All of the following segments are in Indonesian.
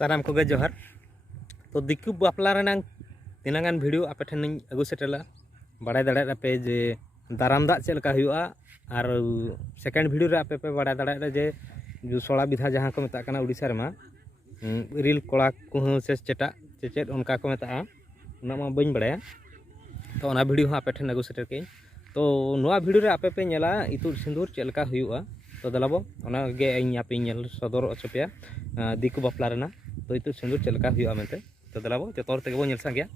सानाम को जोहार तो दिक्कु बापला रेनांग तिनांगान वीडियो आपे ठेन अगु सेटेला बड़ाय दाड़ा पे जे दाराम दाग चेलका हुआ और सेकेंड वीडियो रे आपे पे बड़ाय दाड़ा जे जो सोड़ा विधा जहाँ को मेता कना उड़ीसा रे मा रिल कोड़ा कुहू से चेटा चेचेद उनका को मेता उना मा बइन बड़ाया तो उना वीडियो आपे ठेन अगु सेटेल के तो नोआ वीडियो रे आपे पे नेला इतुर सिंदूर चेलका हुआ तो दलाबो उना गे इन आपे नेल सदर अचपेया दिक्कु बापला रेना तो इतुर सिंदूर चेलका हुआ मेनते तो दलाबो जतोर तेगे बो नेल सांगया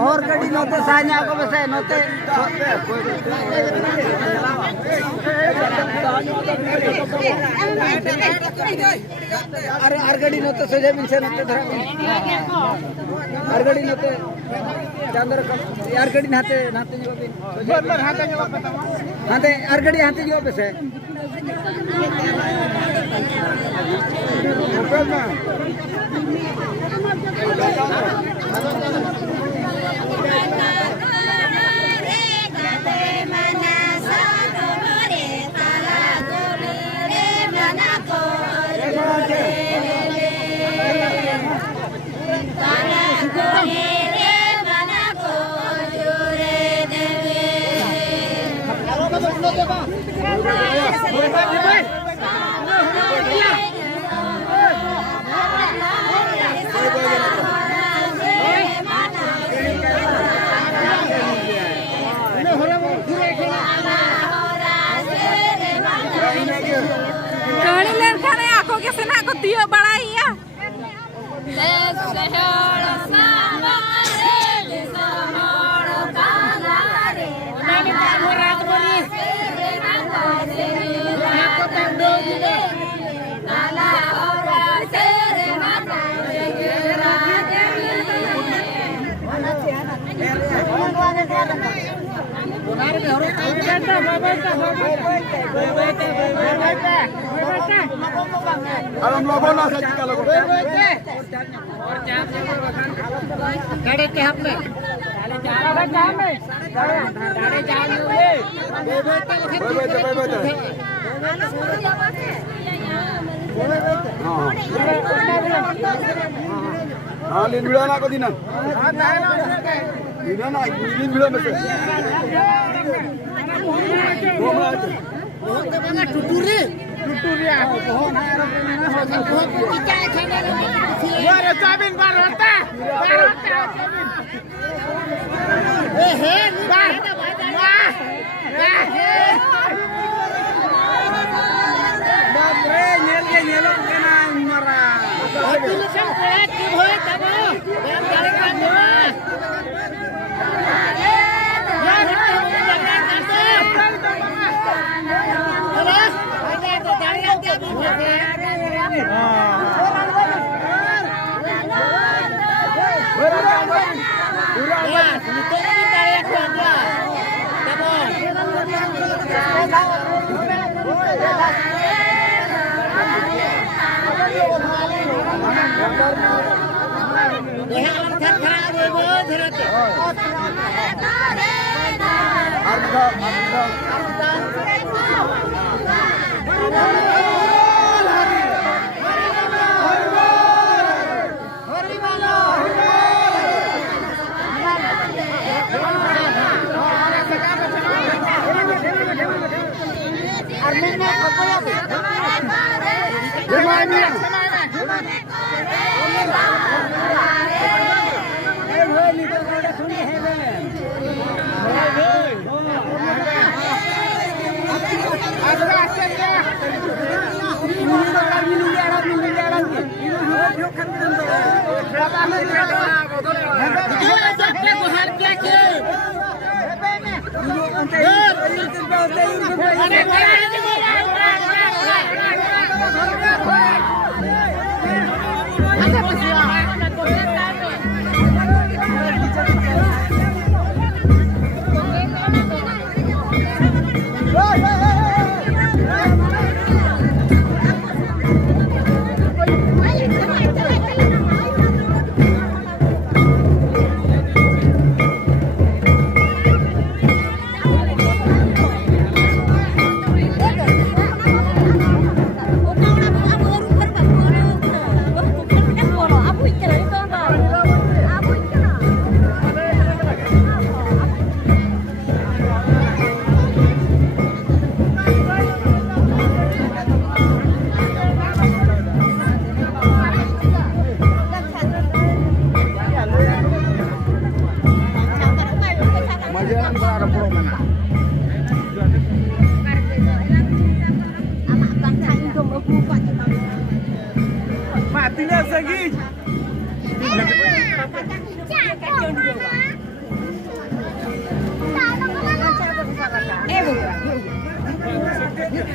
और गड़ी नोते साइना को बसे नोते अरे गड़ी नोते सजे बिन से नोते धरा गड़ी नोते चांदर यार गड़ी नाते नाते जो बिन हाते गड़ी हाते जो बसे Kali lerkane aku kesana aku tiup balai ya. Alam logo na sa kita logo. Kade ke hamne. Kade jamne. Kade jamne. हाँ लिन भिड़ा ना को दिना दिना ना लिन भिड़ा में से बहुत बना टुटुरी बहुत है बहुत कितना खाने बार चाबिन बार होता हे बार बापरे नेलो केना मरा दिल से प्लेट की होय तब हम गाड़ी का दो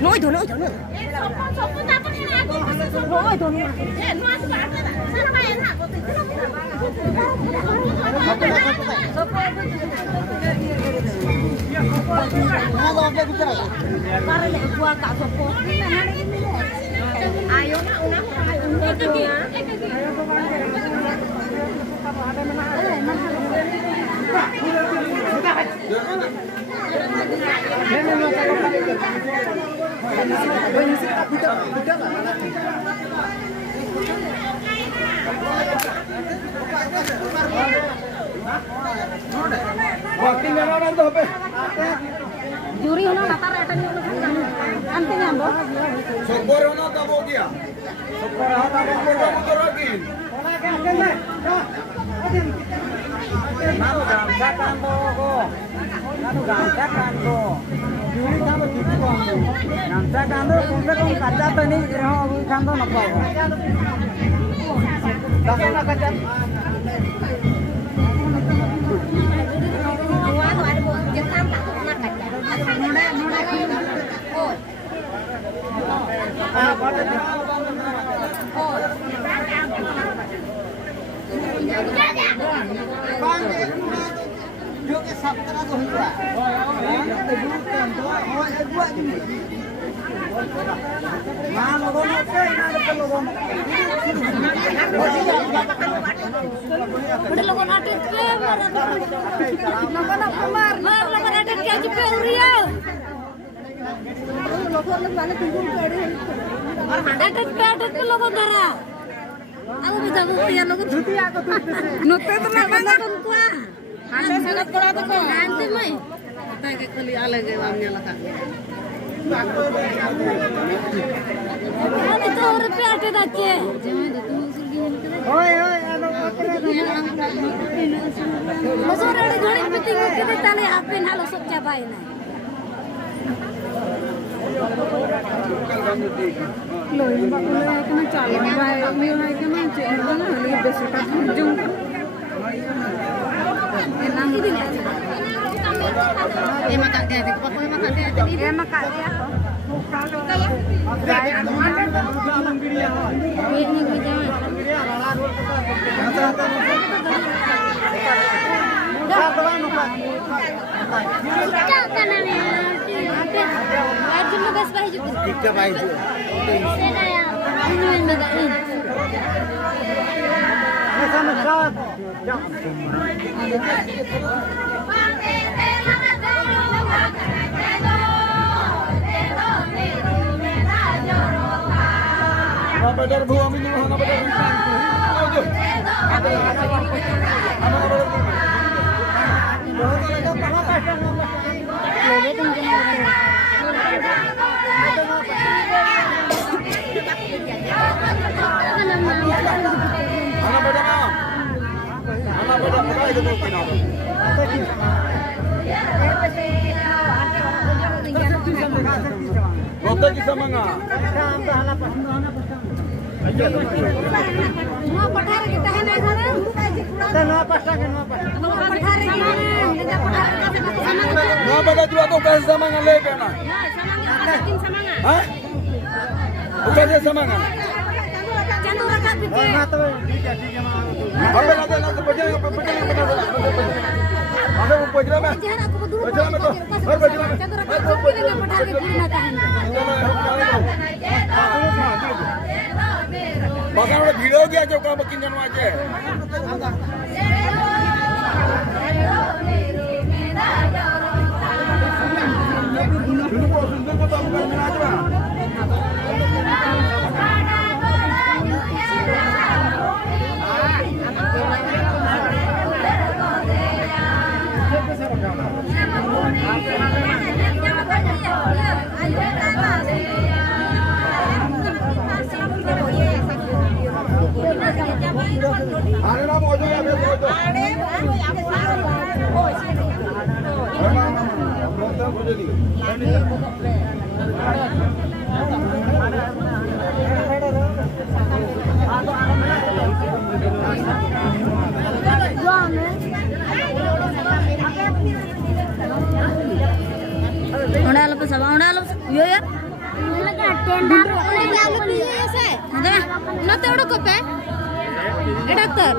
Nói thôi, nói thôi. Nói thôi. Ayo nak, juri hono latar eta ni anting ambo Sokor hono tabo dia. Sokor hono tabo motor lagi. Nanu gamsakan ko. Nanu gamsakan ko. Juri tabo gitu ko. Gamsakan do kung kaca tani reho kan do napa ko. Dapat na kaca. Bahkan udah video dia coba bikin janu aja. Dulu kok sundel kok tahu kan aja. sama udah lo yo ya nanti udah kope dokter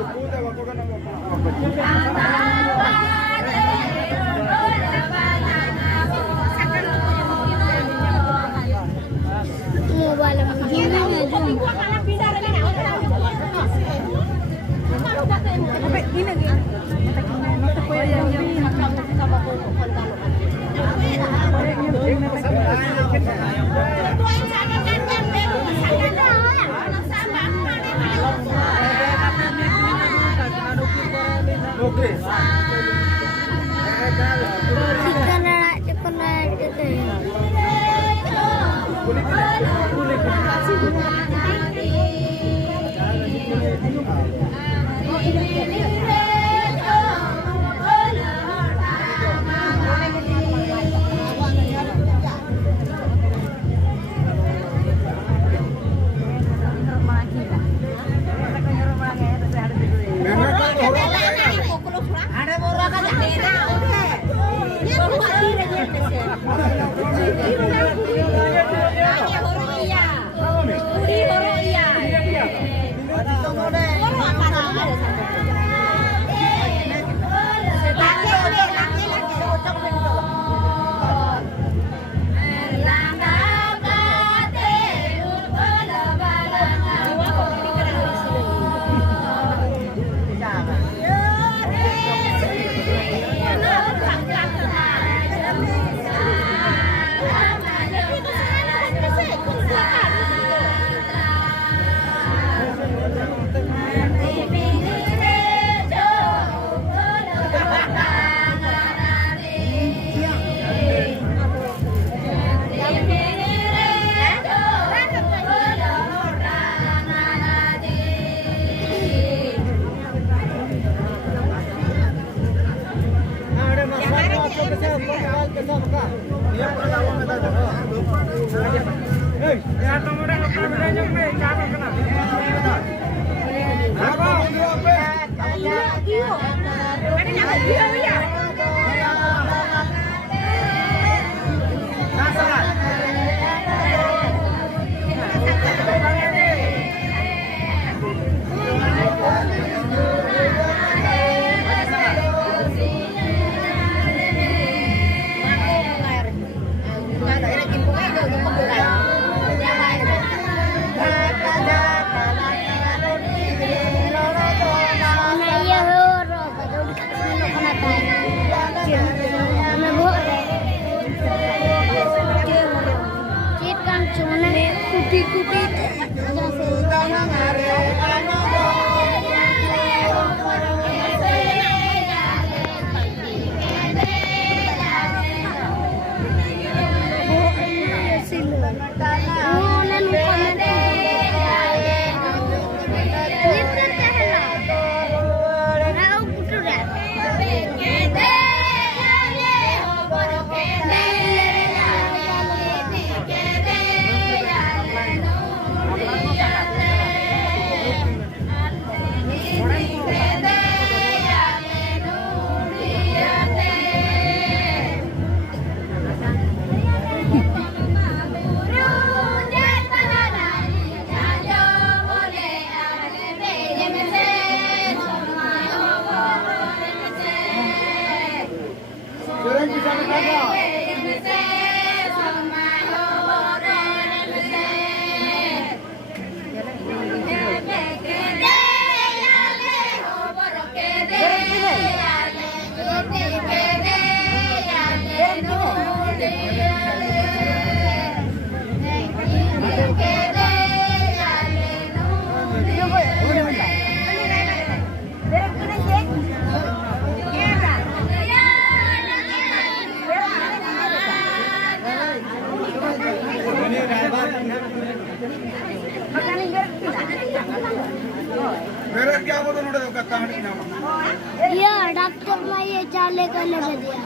iya dokter maya chale kale badiya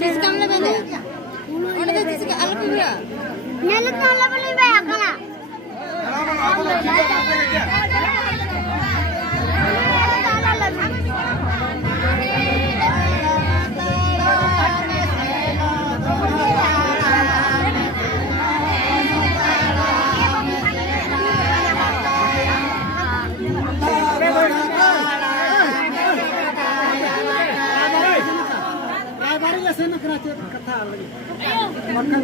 किस काम ले बंदे ओने तो किसी का अलग हुआ nela tala bani ba akala Makan